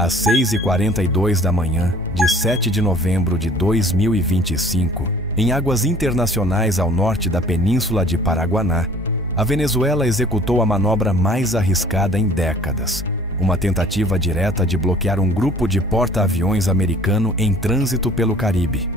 Às 6h42 da manhã de 7 de novembro de 2025, em águas internacionais ao norte da península de Paraguaná, a Venezuela executou a manobra mais arriscada em décadas, uma tentativa direta de bloquear um grupo de porta-aviões americano em trânsito pelo Caribe.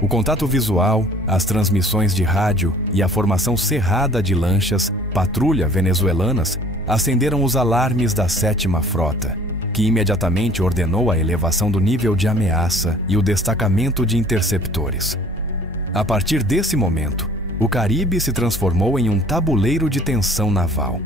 O contato visual, as transmissões de rádio e a formação cerrada de lanchas patrulha venezuelanas acenderam os alarmes da 7ª Frota, que imediatamente ordenou a elevação do nível de ameaça e o destacamento de interceptores. A partir desse momento, o Caribe se transformou em um tabuleiro de tensão naval.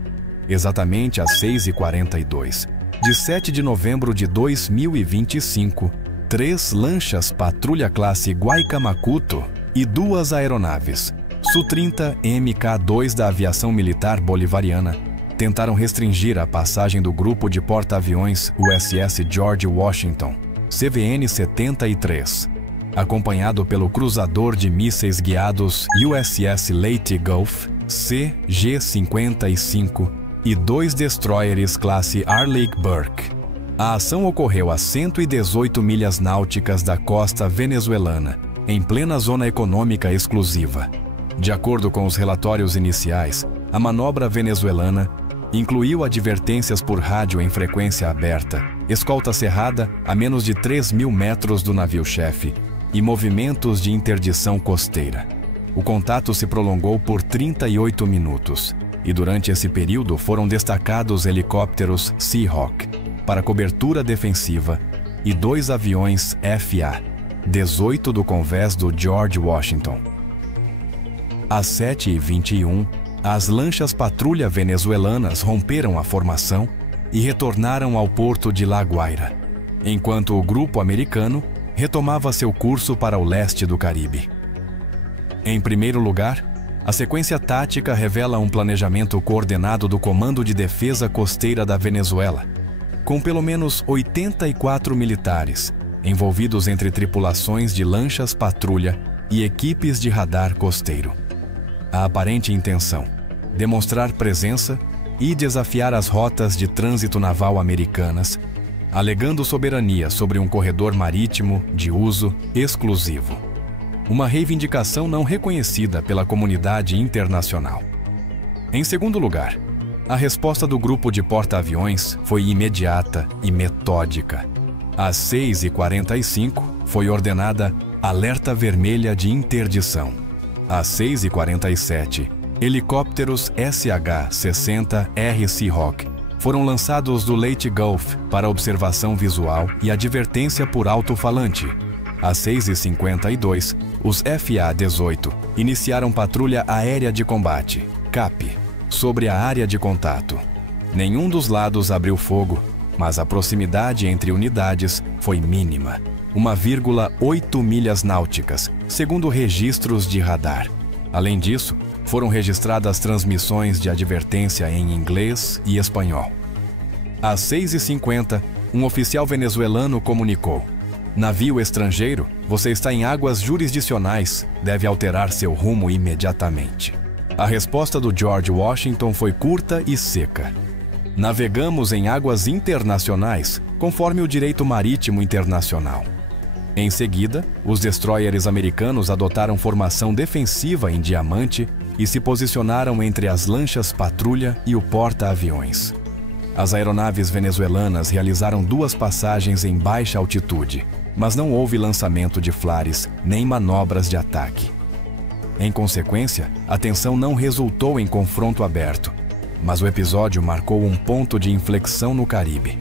Exatamente às 6h42, de 7 de novembro de 2025, 3 lanchas patrulha classe Guaycamacuto e 2 aeronaves Su-30 Mk-2 da aviação militar bolivariana tentaram restringir a passagem do grupo de porta-aviões USS George Washington, CVN-73, acompanhado pelo cruzador de mísseis guiados USS Leyte Gulf, CG-55, e 2 destroyers classe Arleigh Burke. A ação ocorreu a 118 milhas náuticas da costa venezuelana, em plena zona econômica exclusiva. De acordo com os relatórios iniciais, a manobra venezuelana incluiu advertências por rádio em frequência aberta, escolta cerrada a menos de 3.000 metros do navio-chefe e movimentos de interdição costeira. O contato se prolongou por 38 minutos e durante esse período foram destacados helicópteros Seahawk para cobertura defensiva e 2 aviões FA-18 do convés do George Washington. Às 7h21, as lanchas patrulha venezuelanas romperam a formação e retornaram ao porto de La Guaira, enquanto o grupo americano retomava seu curso para o leste do Caribe. Em primeiro lugar, a sequência tática revela um planejamento coordenado do Comando de Defesa Costeira da Venezuela, com pelo menos 84 militares envolvidos entre tripulações de lanchas patrulha e equipes de radar costeiro. A aparente intenção: demonstrar presença e desafiar as rotas de trânsito naval americanas, alegando soberania sobre um corredor marítimo de uso exclusivo. Uma reivindicação não reconhecida pela comunidade internacional. Em segundo lugar, a resposta do grupo de porta-aviões foi imediata e metódica. Às 6h45, foi ordenada alerta vermelha de interdição. Às 6h47, helicópteros SH-60R Seahawk foram lançados do Leyte Gulf para observação visual e advertência por alto-falante. Às 6h52, os FA-18 iniciaram patrulha aérea de combate, CAP, sobre a área de contato. Nenhum dos lados abriu fogo, mas a proximidade entre unidades foi mínima, 1,8 milhas náuticas, segundo registros de radar. Além disso, foram registradas transmissões de advertência em inglês e espanhol. Às 6h50, um oficial venezuelano comunicou: "Navio estrangeiro, você está em águas jurisdicionais, deve alterar seu rumo imediatamente." A resposta do George Washington foi curta e seca: "Navegamos em águas internacionais, conforme o direito marítimo internacional." Em seguida, os destroyers americanos adotaram formação defensiva em diamante e se posicionaram entre as lanchas patrulha e o porta-aviões. As aeronaves venezuelanas realizaram 2 passagens em baixa altitude, mas não houve lançamento de flares nem manobras de ataque. Em consequência, a tensão não resultou em confronto aberto, mas o episódio marcou um ponto de inflexão no Caribe.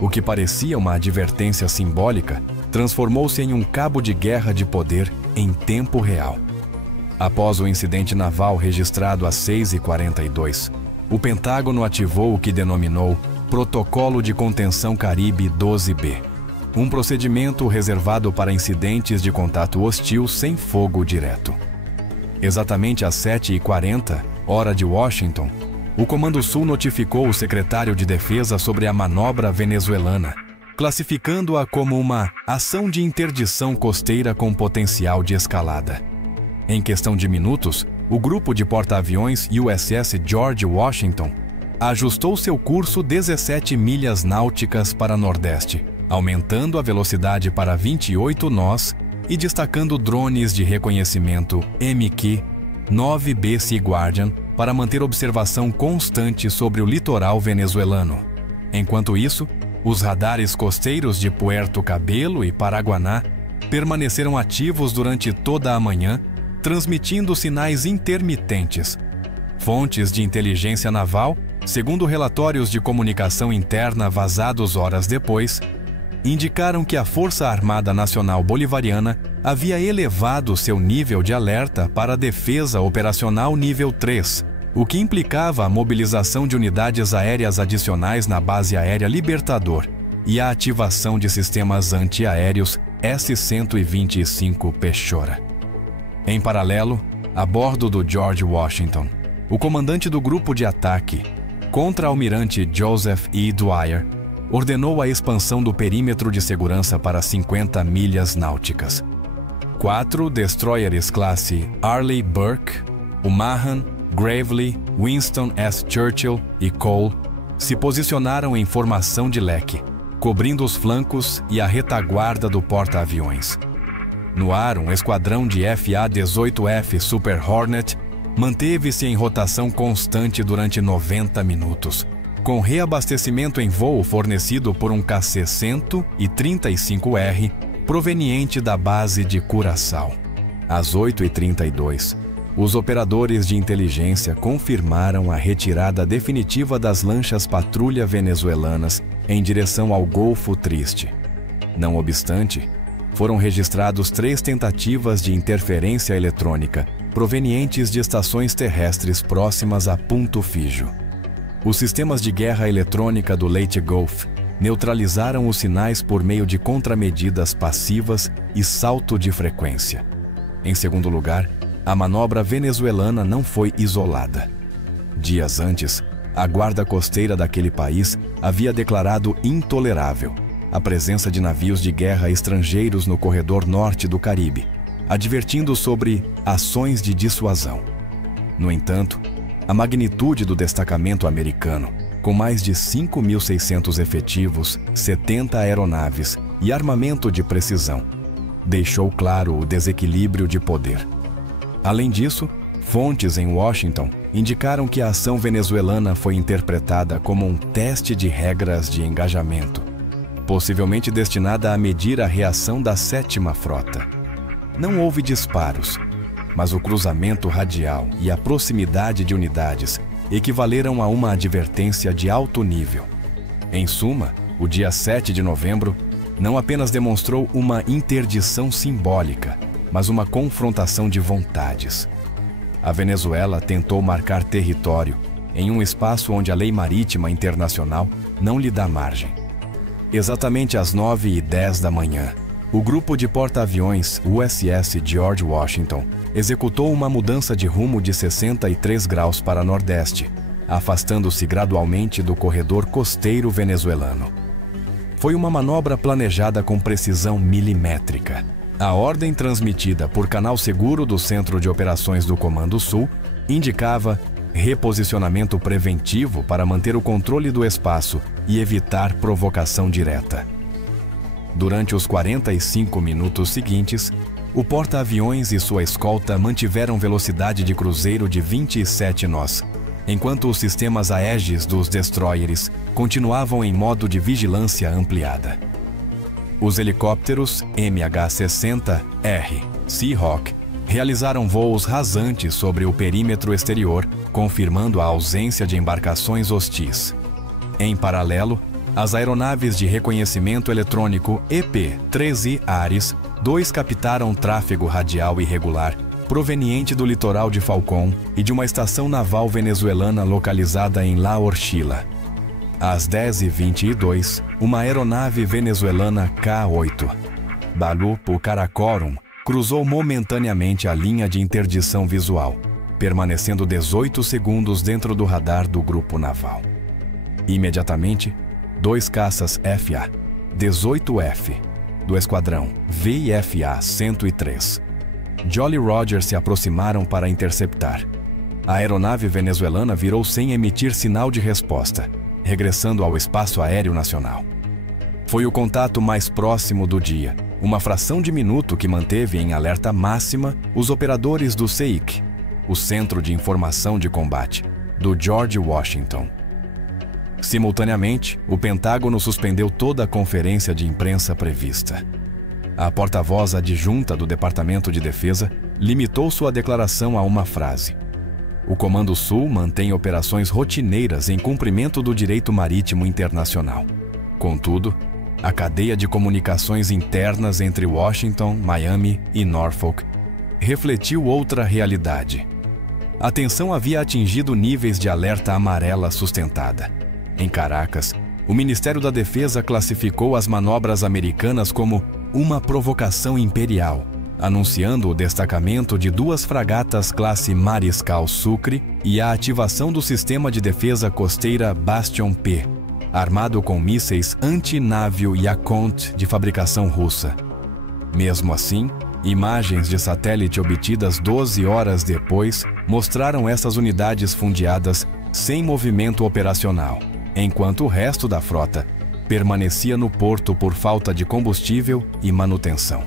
O que parecia uma advertência simbólica transformou-se em um cabo de guerra de poder em tempo real. Após o incidente naval registrado às 6h42, o Pentágono ativou o que denominou Protocolo de Contenção Caribe 12B, um procedimento reservado para incidentes de contato hostil sem fogo direto. Exatamente às 7h40, hora de Washington, o Comando Sul notificou o secretário de Defesa sobre a manobra venezuelana, classificando-a como uma ação de interdição costeira com potencial de escalada. Em questão de minutos, o grupo de porta-aviões USS George Washington ajustou seu curso 17 milhas náuticas para nordeste, aumentando a velocidade para 28 nós e destacando drones de reconhecimento MQ-9B Sea Guardian para manter observação constante sobre o litoral venezuelano. Enquanto isso, os radares costeiros de Puerto Cabello e Paraguaná permaneceram ativos durante toda a manhã, transmitindo sinais intermitentes. Fontes de inteligência naval, segundo relatórios de comunicação interna vazados horas depois, indicaram que a Força Armada Nacional Bolivariana havia elevado seu nível de alerta para a defesa operacional nível 3, o que implicava a mobilização de unidades aéreas adicionais na Base Aérea Libertador e a ativação de sistemas antiaéreos S-125 Pechora. Em paralelo, a bordo do George Washington, o comandante do grupo de ataque, contra-almirante Joseph E. Dwyer, ordenou a expansão do perímetro de segurança para 50 milhas náuticas. 4 destroyers classe Arleigh Burke, o Mahan, Gravely, Winston S. Churchill e Cole se posicionaram em formação de leque, cobrindo os flancos e a retaguarda do porta-aviões. No ar, um esquadrão de FA-18F Super Hornet manteve-se em rotação constante durante 90 minutos, com reabastecimento em voo fornecido por um KC-135R proveniente da base de Curaçao. Às 8h32, os operadores de inteligência confirmaram a retirada definitiva das lanchas patrulha venezuelanas em direção ao Golfo Triste. Não obstante, foram registrados 3 tentativas de interferência eletrônica provenientes de estações terrestres próximas a Punto Fijo. Os sistemas de guerra eletrônica do Leyte Gulf neutralizaram os sinais por meio de contramedidas passivas e salto de frequência. Em segundo lugar, a manobra venezuelana não foi isolada. Dias antes, a guarda costeira daquele país havia declarado intolerável a presença de navios de guerra estrangeiros no corredor norte do Caribe, advertindo sobre ações de dissuasão. No entanto, a magnitude do destacamento americano, com mais de 5.600 efetivos, 70 aeronaves e armamento de precisão, deixou claro o desequilíbrio de poder. Além disso, fontes em Washington indicaram que a ação venezuelana foi interpretada como um teste de regras de engajamento, possivelmente destinada a medir a reação da 7ª Frota. Não houve disparos, mas o cruzamento radial e a proximidade de unidades equivaleram a uma advertência de alto nível. Em suma, o dia 7 de novembro não apenas demonstrou uma interdição simbólica, mas uma confrontação de vontades. A Venezuela tentou marcar território em um espaço onde a lei marítima internacional não lhe dá margem. Exatamente às 9h10 da manhã, o grupo de porta-aviões USS George Washington executou uma mudança de rumo de 63 graus para nordeste, afastando-se gradualmente do corredor costeiro venezuelano. Foi uma manobra planejada com precisão milimétrica. A ordem transmitida por canal seguro do Centro de Operações do Comando Sul indicava reposicionamento preventivo para manter o controle do espaço e evitar provocação direta. Durante os 45 minutos seguintes, o porta-aviões e sua escolta mantiveram velocidade de cruzeiro de 27 nós, enquanto os sistemas Aegis dos destroyers continuavam em modo de vigilância ampliada. Os helicópteros MH-60R Seahawk realizaram voos rasantes sobre o perímetro exterior, confirmando a ausência de embarcações hostis. Em paralelo, as aeronaves de reconhecimento eletrônico EP-13 Ares II captaram tráfego radial irregular proveniente do litoral de Falcón e de uma estação naval venezuelana localizada em La Orchila. Às 10h22, uma aeronave venezuelana K-8, Balupo Karakorum, cruzou momentaneamente a linha de interdição visual, permanecendo 18 segundos dentro do radar do grupo naval. Imediatamente, 2 caças FA-18F do esquadrão VFA-103 Jolly Roger se aproximaram para interceptar. A aeronave venezuelana virou sem emitir sinal de resposta, regressando ao espaço aéreo nacional. Foi o contato mais próximo do dia, uma fração de minuto que manteve em alerta máxima os operadores do CEIC, o Centro de Informação de Combate, do George Washington. Simultaneamente, o Pentágono suspendeu toda a conferência de imprensa prevista. A porta-voz adjunta do Departamento de Defesa limitou sua declaração a uma frase: o Comando Sul mantém operações rotineiras em cumprimento do direito marítimo internacional. Contudo, a cadeia de comunicações internas entre Washington, Miami e Norfolk refletiu outra realidade. A tensão havia atingido níveis de alerta amarela sustentada. Em Caracas, o Ministério da Defesa classificou as manobras americanas como uma provocação imperial, anunciando o destacamento de 2 fragatas classe Mariscal Sucre e a ativação do sistema de defesa costeira Bastion P, armado com mísseis anti-navio Yakont de fabricação russa. Mesmo assim, imagens de satélite obtidas 12 horas depois mostraram essas unidades fundeadas sem movimento operacional, enquanto o resto da frota permanecia no porto por falta de combustível e manutenção.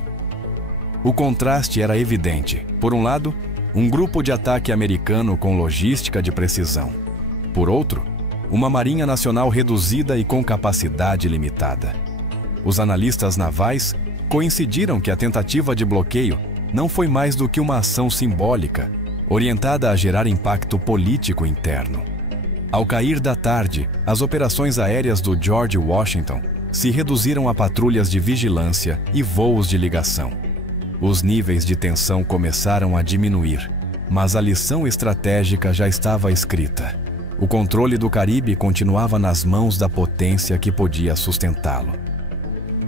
O contraste era evidente. Por um lado, um grupo de ataque americano com logística de precisão. Por outro, uma marinha nacional reduzida e com capacidade limitada. Os analistas navais coincidiram que a tentativa de bloqueio não foi mais do que uma ação simbólica, orientada a gerar impacto político interno. Ao cair da tarde, as operações aéreas do George Washington se reduziram a patrulhas de vigilância e voos de ligação. Os níveis de tensão começaram a diminuir, mas a lição estratégica já estava escrita. O controle do Caribe continuava nas mãos da potência que podia sustentá-lo.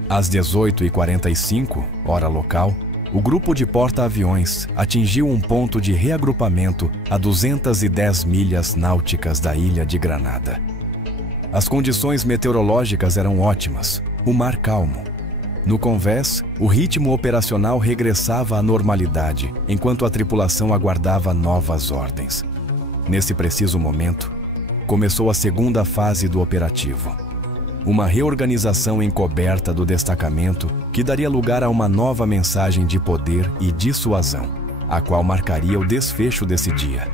Às 18h45, hora local, o grupo de porta-aviões atingiu um ponto de reagrupamento a 210 milhas náuticas da ilha de Granada. As condições meteorológicas eram ótimas, o mar calmo. No convés, o ritmo operacional regressava à normalidade, enquanto a tripulação aguardava novas ordens. Nesse preciso momento, começou a segunda fase do operativo. Uma reorganização encoberta do destacamento que daria lugar a uma nova mensagem de poder e dissuasão, a qual marcaria o desfecho desse dia.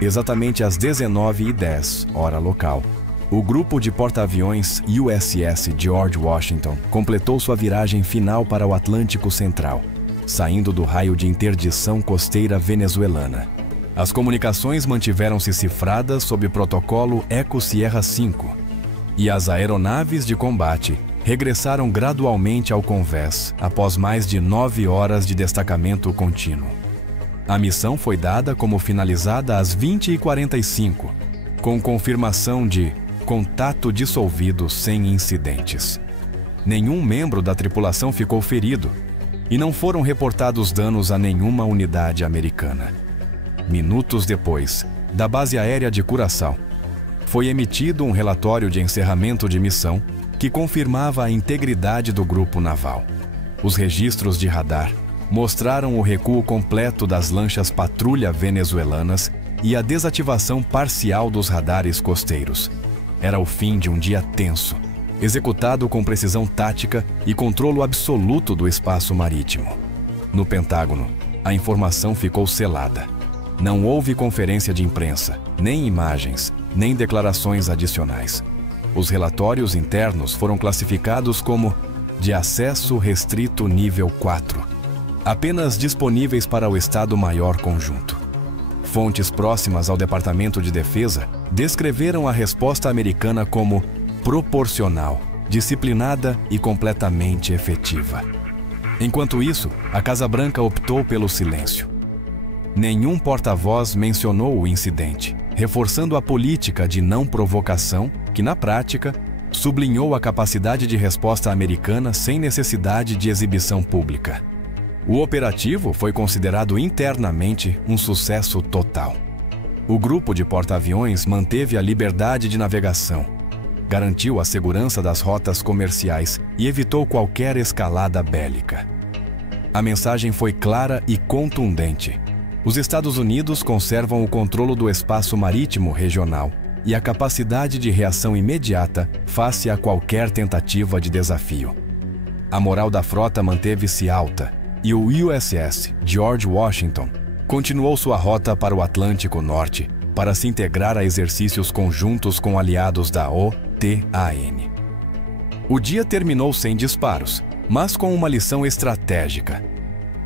Exatamente às 19h10, hora local, o grupo de porta-aviões USS George Washington completou sua viragem final para o Atlântico Central, saindo do raio de interdição costeira venezuelana. As comunicações mantiveram-se cifradas sob protocolo Eco Sierra 5, e as aeronaves de combate regressaram gradualmente ao convés após mais de 9 horas de destacamento contínuo. A missão foi dada como finalizada às 20h45, com confirmação de contato dissolvido sem incidentes. Nenhum membro da tripulação ficou ferido e não foram reportados danos a nenhuma unidade americana. Minutos depois, da base aérea de Curaçao, foi emitido um relatório de encerramento de missão que confirmava a integridade do grupo naval. Os registros de radar mostraram o recuo completo das lanchas patrulha venezuelanas e a desativação parcial dos radares costeiros. Era o fim de um dia tenso, executado com precisão tática e controle absoluto do espaço marítimo. No Pentágono, a informação ficou selada. Não houve conferência de imprensa, nem imagens, nem declarações adicionais. Os relatórios internos foram classificados como de acesso restrito nível 4, apenas disponíveis para o Estado-Maior Conjunto. Fontes próximas ao Departamento de Defesa descreveram a resposta americana como proporcional, disciplinada e completamente efetiva. Enquanto isso, a Casa Branca optou pelo silêncio. Nenhum porta-voz mencionou o incidente, reforçando a política de não provocação que, na prática, sublinhou a capacidade de resposta americana sem necessidade de exibição pública. O operativo foi considerado internamente um sucesso total. O grupo de porta-aviões manteve a liberdade de navegação, garantiu a segurança das rotas comerciais e evitou qualquer escalada bélica. A mensagem foi clara e contundente. Os Estados Unidos conservam o controle do espaço marítimo regional e a capacidade de reação imediata face a qualquer tentativa de desafio. A moral da frota manteve-se alta e o USS George Washington continuou sua rota para o Atlântico Norte para se integrar a exercícios conjuntos com aliados da OTAN. O dia terminou sem disparos, mas com uma lição estratégica.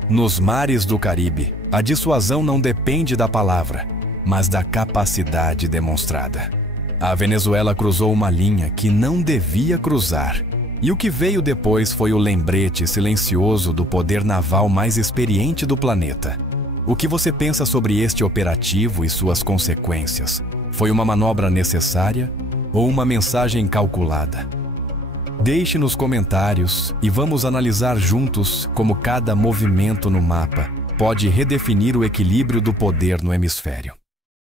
Nos mares do Caribe, a dissuasão não depende da palavra, mas da capacidade demonstrada. A Venezuela cruzou uma linha que não devia cruzar, e o que veio depois foi o lembrete silencioso do poder naval mais experiente do planeta. O que você pensa sobre este operativo e suas consequências? Foi uma manobra necessária ou uma mensagem calculada? Deixe nos comentários e vamos analisar juntos como cada movimento no mapa pode redefinir o equilíbrio do poder no hemisfério.